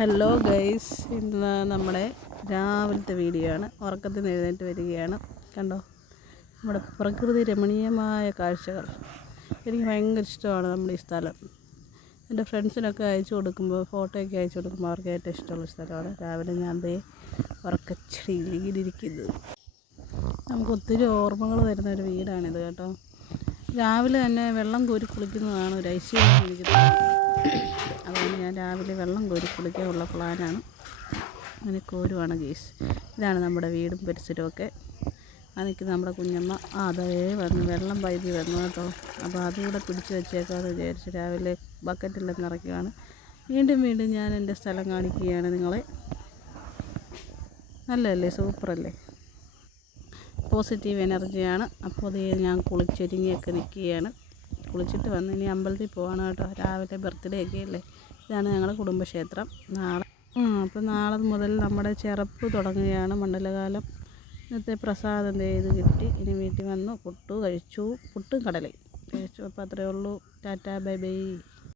Hello guys, ഇന്ന് നമ്മുടെ രാവിലത്തെ വീഡിയോ ആണ്. ഉറക്കത്തിൽ നിന്ന് എഴുന്നേറ്റ് വരികയാണ്. കണ്ടോ, നമ്മുടെ പ്രകൃതി രമണീയമായ കാഴ്ചകൾ. എനിക്ക് ഭയങ്കര ഇഷ്ടമാണ് നമ്മുടെ ഈ സ്ഥലം. എൻ്റെ ഫ്രണ്ട്സിനൊക്കെ അയച്ചു കൊടുക്കുമ്പോൾ, ഫോട്ടോയൊക്കെ അയച്ചു കൊടുക്കുമ്പോൾ അവർക്ക് ഏറ്റവും ഇഷ്ടമുള്ള സ്ഥലമാണ്. രാവിലെ ഞാൻ ദേ ഉറക്കച്ചെടിയിലിരിക്കുന്നത്. നമുക്ക് ഒത്തിരി ഓർമ്മകൾ തരുന്ന ഒരു വീടാണിത് കേട്ടോ. രാവിലെ തന്നെ വെള്ളം കോരി കുളിക്കുന്നതാണ് ഒരു ഐശ്വര്യം എനിക്ക് തോന്നുന്നത്. അതുകൊണ്ട് ഞാൻ രാവിലെ വെള്ളം കോരി കുളിക്കാനുള്ള പ്ലാനാണ്. അങ്ങനെ കോരുവാണ് ഗീസ്. ഇതാണ് നമ്മുടെ വീടും പരിസരമൊക്കെ. അതൊക്കെ നമ്മുടെ കുഞ്ഞമ്മ അതേ വന്ന് വെള്ളം പൈപ്പി വന്നു കേട്ടോ. അപ്പോൾ അതുകൂടെ പിടിച്ച് വെച്ചേക്കാമെന്ന് വിചാരിച്ച് രാവിലെ ബക്കറ്റിൽ നിറയ്ക്കുകയാണ്. വീണ്ടും ഞാൻ എൻ്റെ സ്ഥലം കാണിക്കുകയാണ് നിങ്ങളെ. നല്ലതല്ലേ, സൂപ്പറല്ലേ, പോസിറ്റീവ് എനർജിയാണ്. അപ്പോൾ അതേ ഞാൻ കുളിച്ചൊരുങ്ങിയൊക്കെ നിൽക്കുകയാണ്. കുളിച്ചിട്ട് വന്ന് ഇനി അമ്പലത്തിൽ പോവാണ് കേട്ടോ. രാവിലെ ബർത്ത്ഡേ ഒക്കെ അല്ലേ. ഇതാണ് ഞങ്ങളുടെ കുടുംബക്ഷേത്രം. അപ്പോൾ നാളെ മുതൽ നമ്മുടെ ചെറപ്പ് തുടങ്ങുകയാണ്, മണ്ഡലകാലം. ഇന്നത്തെ പ്രസാദം ഇത് കിട്ടി. ഇനി വീട്ടിൽ വന്നു പുട്ട് കഴിച്ചു, പുട്ടും കടലയും കഴിച്ചു. അപ്പോൾ അത്രയേ ഉള്ളൂ. Tata, bye bye.